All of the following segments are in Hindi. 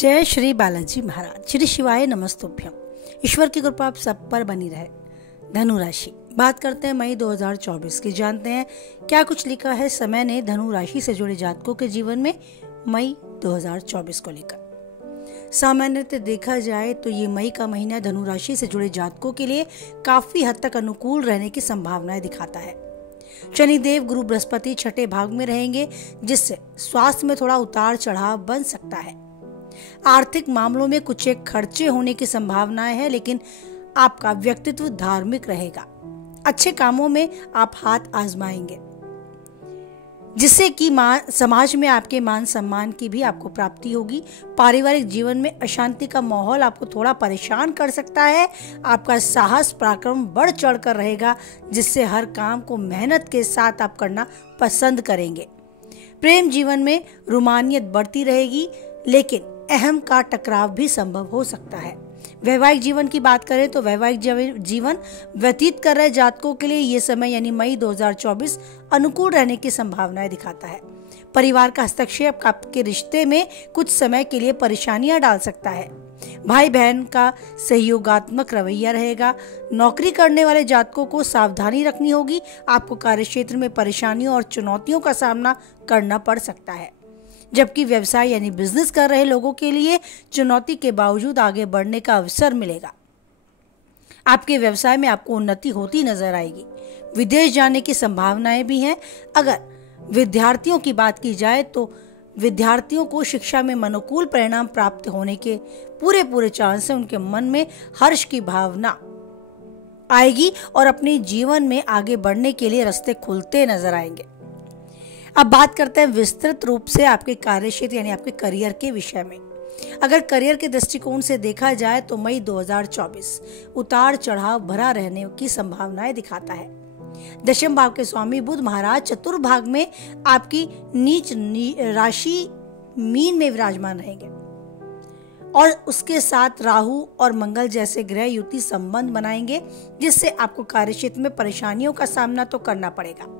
जय श्री बालाजी महाराज। श्री शिवाय नमस्तुभ्यम। ईश्वर की कृपा आप सब पर बनी रहे। धनु राशि, बात करते हैं मई 2024 की। जानते हैं क्या कुछ लिखा है समय ने धनु राशि से जुड़े जातकों के जीवन में मई 2024 को लेकर। सामान्यतः देखा जाए तो ये मई का महीना धनु राशि से जुड़े जातकों के लिए काफी हद तक अनुकूल रहने की संभावनाएं दिखाता है। शनिदेव गुरु बृहस्पति छठे भाग में रहेंगे, जिससे स्वास्थ्य में थोड़ा उतार चढ़ाव बन सकता है। आर्थिक मामलों में कुछ एक खर्चे होने की संभावनाएं है, लेकिन आपका व्यक्तित्व धार्मिक रहेगा। अच्छे कामों में आप हाथ आजमाएंगे, जिससे कि समाज में आपके मान सम्मान की भी आपको प्राप्ति होगी। पारिवारिक जीवन में अशांति का माहौल आपको थोड़ा परेशान कर सकता है। आपका साहस पराक्रम बढ़ चढ़ कर रहेगा, जिससे हर काम को मेहनत के साथ आप करना पसंद करेंगे। प्रेम जीवन में रोमानियत बढ़ती रहेगी, लेकिन अहम का टकराव भी संभव हो सकता है। वैवाहिक जीवन की बात करें तो वैवाहिक जीवन व्यतीत कर रहे जातकों के लिए ये समय यानी मई 2024 अनुकूल रहने की संभावनाएं दिखाता है। परिवार का हस्तक्षेप आपके रिश्ते में कुछ समय के लिए परेशानियां डाल सकता है। भाई बहन का सहयोगात्मक रवैया रहेगा। नौकरी करने वाले जातकों को सावधानी रखनी होगी। आपको कार्यक्षेत्र में परेशानियों और चुनौतियों का सामना करना पड़ सकता है, जबकि व्यवसाय यानी बिजनेस कर रहे लोगों के लिए चुनौती के बावजूद आगे बढ़ने का अवसर मिलेगा। आपके व्यवसाय में आपको उन्नति होती नजर आएगी। विदेश जाने की संभावनाएं भी हैं। अगर विद्यार्थियों की बात की जाए तो विद्यार्थियों को शिक्षा में अनुकूल परिणाम प्राप्त होने के पूरे चांस है। उनके मन में हर्ष की भावना आएगी और अपने जीवन में आगे बढ़ने के लिए रास्ते खुलते नजर आएंगे। अब बात करते हैं विस्तृत रूप से आपके कार्यक्षेत्र यानी आपके करियर के विषय में। अगर करियर के दृष्टिकोण से देखा जाए तो मई 2024 उतार चढ़ाव भरा रहने की संभावनाएं दिखाता है। दशम भाव के स्वामी बुध महाराज चतुर्भाग में आपकी नीच राशि मीन में विराजमान रहेंगे और उसके साथ राहु और मंगल जैसे ग्रह युति संबंध बनाएंगे, जिससे आपको कार्यक्षेत्र में परेशानियों का सामना तो करना पड़ेगा।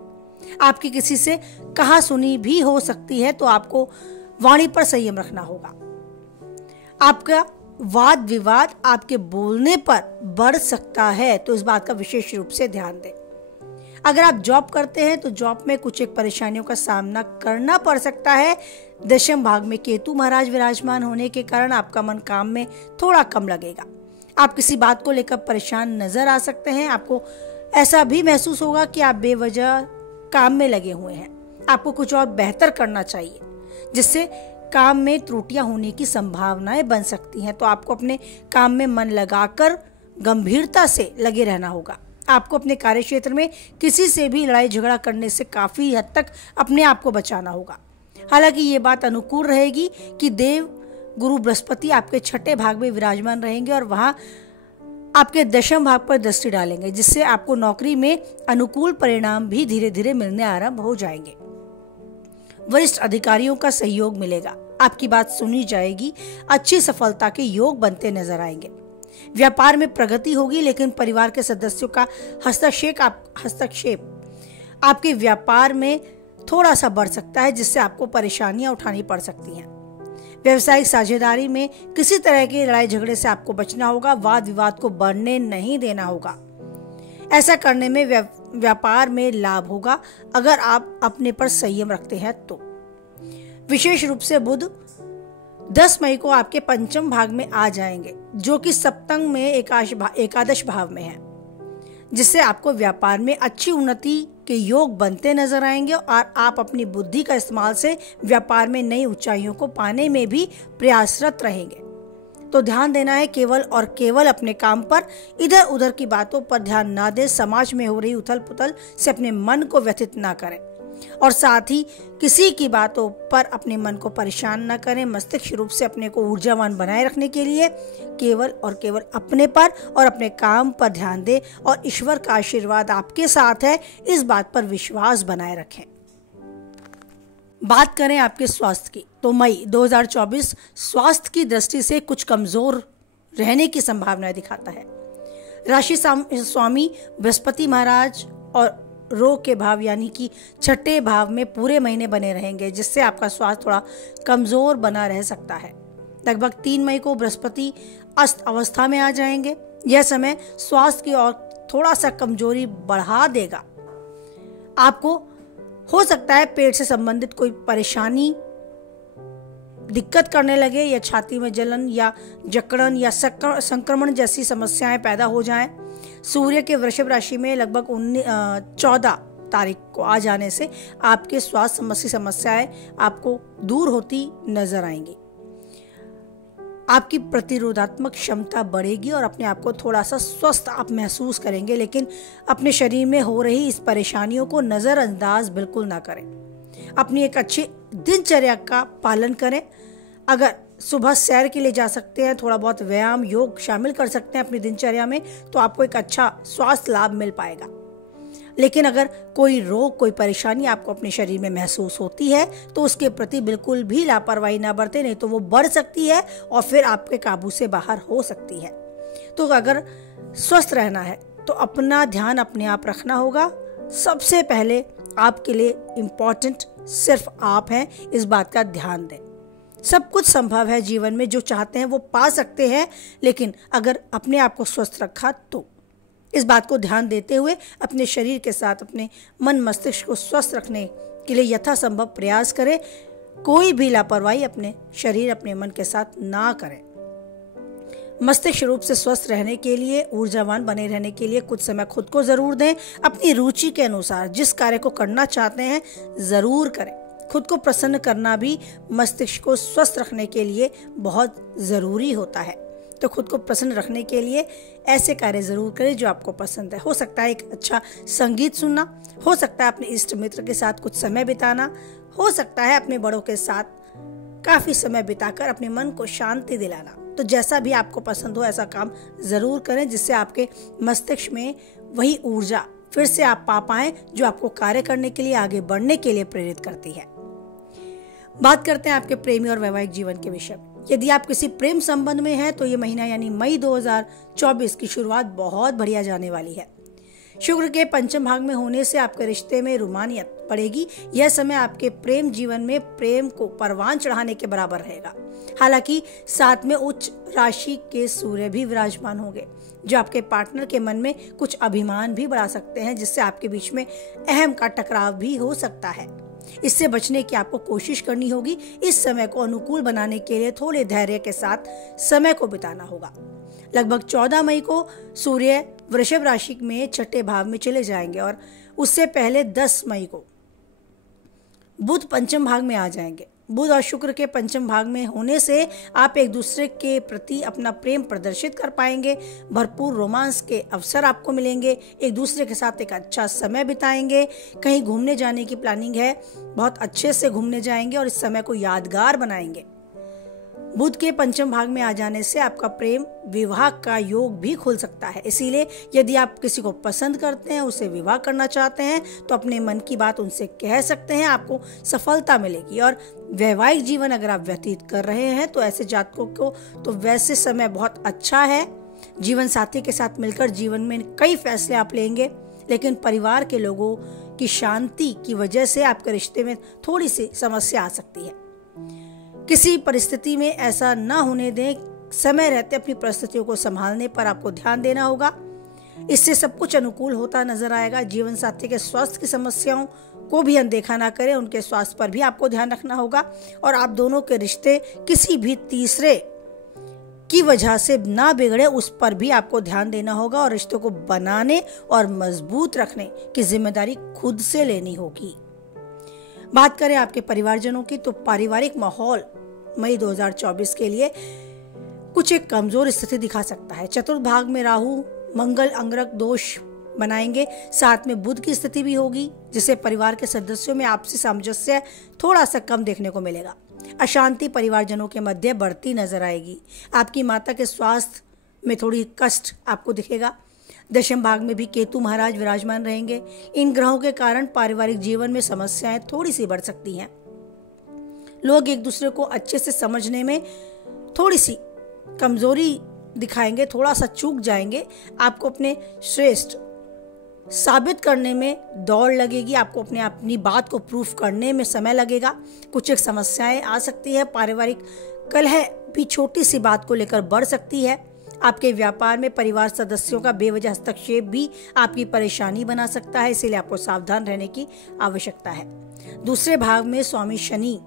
आपकी किसी से कहा सुनी भी हो सकती है, तो आपको वाणी पर संयम रखना होगा। आपका वाद विवाद आपके बोलने पर बढ़ सकता है, तो इस बात का विशेष रूप से ध्यान दें। अगर आप जॉब करते हैं तो जॉब में कुछ एक परेशानियों का सामना करना पड़ सकता है। दशम भाग में केतु महाराज विराजमान होने के कारण आपका मन काम में थोड़ा कम लगेगा। आप किसी बात को लेकर परेशान नजर आ सकते हैं। आपको ऐसा भी महसूस होगा कि आप बेवजह काम में लगे हुए हैं। आपको कुछ और बेहतर करना चाहिए, जिससे काम में त्रुटियां होने की संभावनाएं बन सकती हैं। तो आपको अपने काम में मन लगाकर गंभीरता से लगे रहना होगा। आपको अपने कार्यक्षेत्र में किसी से भी लड़ाई झगड़ा करने से काफी हद तक अपने आप को बचाना होगा। हालांकि ये बात अनुकूल रहेगी कि देव गुरु बृहस्पति आपके छठे भाग में विराजमान रहेंगे और वहां आपके दशम भाग पर दृष्टि डालेंगे, जिससे आपको नौकरी में अनुकूल परिणाम भी धीरे धीरे मिलने आरंभ हो जाएंगे। वरिष्ठ अधिकारियों का सहयोग मिलेगा। आपकी बात सुनी जाएगी। अच्छी सफलता के योग बनते नजर आएंगे। व्यापार में प्रगति होगी, लेकिन परिवार के सदस्यों का हस्तक्षेप आपके व्यापार में थोड़ा सा बढ़ सकता है, जिससे आपको परेशानियां उठानी पड़ सकती हैं। व्यवसायिक साझेदारी में किसी तरह के लड़ाई झगड़े से आपको बचना होगा। वाद विवाद को बढ़ने नहीं देना होगा। ऐसा करने में व्यापार में लाभ होगा अगर आप अपने पर संयम रखते हैं तो। विशेष रूप से बुध 10 मई को आपके पंचम भाग में आ जाएंगे, जो कि सप्तम में एकादश भाव में है, जिससे आपको व्यापार में अच्छी उन्नति के योग बनते नजर आएंगे और आप अपनी बुद्धि का इस्तेमाल से व्यापार में नई ऊंचाइयों को पाने में भी प्रयासरत रहेंगे। तो ध्यान देना है केवल और केवल अपने काम पर। इधर उधर की बातों पर ध्यान ना दें। समाज में हो रही उथल पुथल से अपने मन को व्यथित ना करें और साथ ही किसी की बातों पर अपने मन को परेशान न करें। मस्तिष्क रूप से अपने को ऊर्जावान बनाए रखने के लिए केवल और केवल अपने पर और अपने काम पर ध्यान दें और ईश्वर का आशीर्वाद आपके साथ है, इस बात पर विश्वास बनाए रखें। बात करें आपके स्वास्थ्य की तो मई 2024 स्वास्थ्य की दृष्टि से कुछ कमजोर रहने की संभावना दिखाता है। राशि स्वामी बृहस्पति महाराज और रोग के भाव यानी कि छठे भाव में पूरे महीने बने रहेंगे, जिससे आपका स्वास्थ्य थोड़ा कमजोर बना रह सकता है। लगभग 3 मई को बृहस्पति अस्त अवस्था में आ जाएंगे। यह समय स्वास्थ्य की ओर थोड़ा सा कमजोरी बढ़ा देगा। आपको हो सकता है पेट से संबंधित कोई परेशानी दिक्कत करने लगे, या छाती में जलन या जकड़न या संक्रमण जैसी समस्याएं पैदा हो जाएं। सूर्य के वृषभ राशि में लगभग 14 तारीख को आ जाने से आपके स्वास्थ्य संबंधी समस्याएं आपको दूर होती नजर आएंगी। आपकी प्रतिरोधात्मक क्षमता बढ़ेगी और अपने आप को थोड़ा सा स्वस्थ आप महसूस करेंगे, लेकिन अपने शरीर में हो रही इस परेशानियों को नज़रअंदाज बिल्कुल ना करें। अपनी एक अच्छी दिनचर्या का पालन करें। अगर सुबह सैर के लिए जा सकते हैं, थोड़ा बहुत व्यायाम योग शामिल कर सकते हैं अपनी दिनचर्या में, तो आपको एक अच्छा स्वास्थ्य लाभ मिल पाएगा। लेकिन अगर कोई रोग कोई परेशानी आपको अपने शरीर में महसूस होती है तो उसके प्रति बिल्कुल भी लापरवाही ना बरतें, नहीं तो वो बढ़ सकती है और फिर आपके काबू से बाहर हो सकती है। तो अगर स्वस्थ रहना है तो अपना ध्यान अपने आप रखना होगा। सबसे पहले आपके लिए इम्पोर्टेंट सिर्फ आप हैं, इस बात का ध्यान दें। सब कुछ संभव है जीवन में, जो चाहते हैं वो पा सकते हैं, लेकिन अगर अपने आप को स्वस्थ रखा तो। इस बात को ध्यान देते हुए अपने शरीर के साथ अपने मन मस्तिष्क को स्वस्थ रखने के लिए यथासंभव प्रयास करें। कोई भी लापरवाही अपने शरीर अपने मन के साथ ना करें। मस्तिष्क रूप से स्वस्थ रहने के लिए, ऊर्जावान बने रहने के लिए कुछ समय खुद को जरूर दें। अपनी रुचि के अनुसार जिस कार्य को करना चाहते हैं जरूर करें। खुद को प्रसन्न करना भी मस्तिष्क को स्वस्थ रखने के लिए बहुत जरूरी होता है। तो खुद को प्रसन्न रखने के लिए ऐसे कार्य जरूर करें जो आपको पसंद है। हो सकता है एक अच्छा संगीत सुनना, हो सकता है अपने इष्ट मित्र के साथ कुछ समय बिताना, हो सकता है अपने बड़ों के साथ काफी समय बिताकर अपने मन को शांति दिलाना। तो जैसा भी आपको पसंद हो ऐसा काम जरूर करें, जिससे आपके मस्तिष्क में वही ऊर्जा फिर से आप पा पाएं जो आपको कार्य करने के लिए, आगे बढ़ने के लिए प्रेरित करती है। बात करते हैं आपके प्रेमी और वैवाहिक जीवन के विषय में। यदि आप किसी प्रेम संबंध में हैं तो ये महीना यानी मई 2024 की शुरुआत बहुत बढ़िया जाने वाली है। शुक्र के पंचम भाग में होने से आपके रिश्ते में रोमानियत बढ़ेगी। यह समय आपके प्रेम जीवन में प्रेम को परवान चढ़ाने के बराबर रहेगा। हालांकि साथ में उच्च राशि के सूर्य भी विराजमान होंगे, जो आपके पार्टनर के मन में कुछ अभिमान भी बढ़ा सकते हैं, जिससे आपके बीच में अहम का टकराव भी हो सकता है। इससे बचने की आपको कोशिश करनी होगी। इस समय को अनुकूल बनाने के लिए थोड़े धैर्य के साथ समय को बिताना होगा। लगभग 14 मई को सूर्य वृषभ राशि में छठे भाव में चले जाएंगे और उससे पहले 10 मई को बुध पंचम भाग में आ जाएंगे। बुध और शुक्र के पंचम भाग में होने से आप एक दूसरे के प्रति अपना प्रेम प्रदर्शित कर पाएंगे। भरपूर रोमांस के अवसर आपको मिलेंगे। एक दूसरे के साथ एक अच्छा समय बिताएंगे। कहीं घूमने जाने की प्लानिंग है, बहुत अच्छे से घूमने जाएंगे और इस समय को यादगार बनाएंगे। बुध के पंचम भाग में आ जाने से आपका प्रेम विवाह का योग भी खुल सकता है। इसीलिए यदि आप किसी को पसंद करते हैं, उसे विवाह करना चाहते हैं, तो अपने मन की बात उनसे कह सकते हैं, आपको सफलता मिलेगी। और वैवाहिक जीवन अगर आप व्यतीत कर रहे हैं तो ऐसे जातकों को तो वैसे समय बहुत अच्छा है। जीवन साथी के साथ मिलकर जीवन में कई फैसले आप लेंगे, लेकिन परिवार के लोगों की शांति की वजह से आपके रिश्ते में थोड़ी सी समस्या आ सकती है। किसी परिस्थिति में ऐसा ना होने दें। समय रहते अपनी परिस्थितियों को संभालने पर आपको ध्यान देना होगा। इससे सब कुछ अनुकूल होता नजर आएगा। जीवन साथी के स्वास्थ्य की समस्याओं को भी अनदेखा ना करें, उनके स्वास्थ्य पर भी आपको ध्यान रखना होगा। और आप दोनों के रिश्ते किसी भी तीसरे की वजह से ना बिगड़े, उस पर भी आपको ध्यान देना होगा। और रिश्तों को बनाने और मजबूत रखने की जिम्मेदारी खुद से लेनी होगी। बात करें आपके परिवारजनों की, तो पारिवारिक माहौल मई 2024 के लिए कुछ एक कमजोर स्थिति दिखा सकता है। चतुर्थ भाग में राहु मंगल अंगारक दोष बनाएंगे। साथ में बुध की स्थिति भी होगी, जिससे परिवार के सदस्यों में आपसी सामंजस्य थोड़ा सा कम देखने को मिलेगा। अशांति परिवारजनों के मध्य बढ़ती नजर आएगी। आपकी माता के स्वास्थ्य में थोड़ी कष्ट आपको दिखेगा। दशम भाग में भी केतु महाराज विराजमान रहेंगे। इन ग्रहों के कारण पारिवारिक जीवन में समस्याएं थोड़ी सी बढ़ सकती हैं। लोग एक दूसरे को अच्छे से समझने में थोड़ी सी कमजोरी दिखाएंगे, थोड़ा सा चूक जाएंगे। आपको अपने श्रेष्ठ साबित करने में दौड़ लगेगी। आपको अपनी बात को प्रूफ करने में समय लगेगा। कुछ एक समस्याएं आ सकती है। पारिवारिक कलह भी छोटी सी बात को लेकर बढ़ सकती है। आपके व्यापार में परिवार सदस्यों का बेवजह हस्तक्षेप भी आपकी परेशानी बना सकता है, इसीलिए आपको सावधान रहने की आवश्यकता है। दूसरे भाव में स्वामी शनि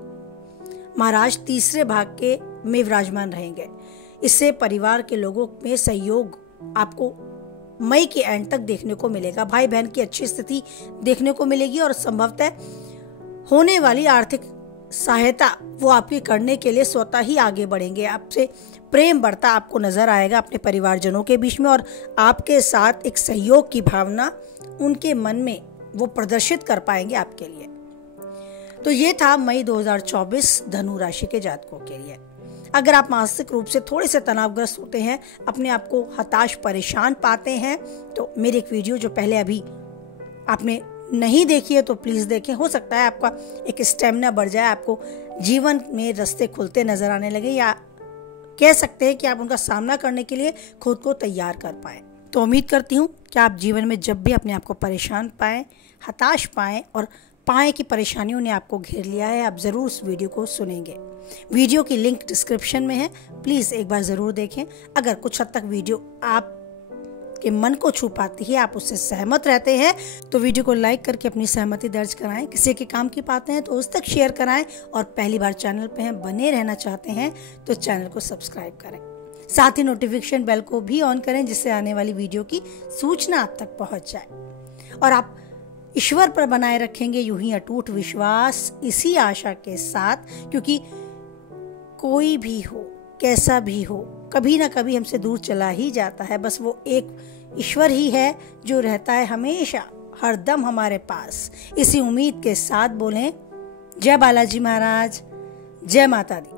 महाराज तीसरे भाग के में विराजमान रहेंगे। इससे परिवार के लोगों में सहयोग आपको मई के एंड तक देखने को मिलेगा। भाई बहन की अच्छी स्थिति देखने को मिलेगी और संभवतः होने वाली आर्थिक सहायता वो आपकी करने के लिए स्वतः ही आगे बढ़ेंगे। आपसे प्रेम बढ़ता आपको नजर आएगा अपने परिवारजनों के बीच में, और आपके साथ एक सहयोग की भावना उनके मन में वो प्रदर्शित कर पाएंगे आपके लिए। तो ये था मई 2024 धनु राशि के जातकों के लिए। अगर आप मानसिक रूप से थोड़े से तनावग्रस्त होते हैं, अपने आप को हताश परेशान पाते हैं, तो मेरी एक वीडियो जो पहले अभी आपने नहीं देखी है तो प्लीज देखें। हो सकता है आपका एक स्टेमिना बढ़ जाए, आपको जीवन में रास्ते खुलते नजर आने लगे, या कह सकते हैं कि आप उनका सामना करने के लिए खुद को तैयार कर पाए। तो उम्मीद करती हूँ कि आप जीवन में जब भी अपने आप को परेशान पाएं, हताश पाएं और पाएं कि परेशानियों ने आपको घेर लिया है, आप ज़रूर उस वीडियो को सुनेंगे। वीडियो की लिंक डिस्क्रिप्शन में है, प्लीज़ एक बार ज़रूर देखें। अगर कुछ हद तक वीडियो आप के मन को छू पाती है, आप उससे सहमत रहते हैं, तो वीडियो को लाइक करके अपनी सहमति दर्ज कराएं। किसी के काम की बातें हैं तो उस तक शेयर कराएं, और पहली बार चैनल पे हैं, बने रहना चाहते हैं तो चैनल को सब्सक्राइब करें। साथ ही नोटिफिकेशन बेल को भी ऑन करें, जिससे आने वाली वीडियो की सूचना आप तक पहुंच जाए। और आप ईश्वर पर बनाए रखेंगे यूं ही अटूट विश्वास, इसी आशा के साथ, क्योंकि कोई भी हो, कैसा भी हो, कभी ना कभी हमसे दूर चला ही जाता है। बस वो एक ईश्वर ही है जो रहता है हमेशा हरदम हमारे पास। इसी उम्मीद के साथ बोलें जय बालाजी महाराज, जय माता दी।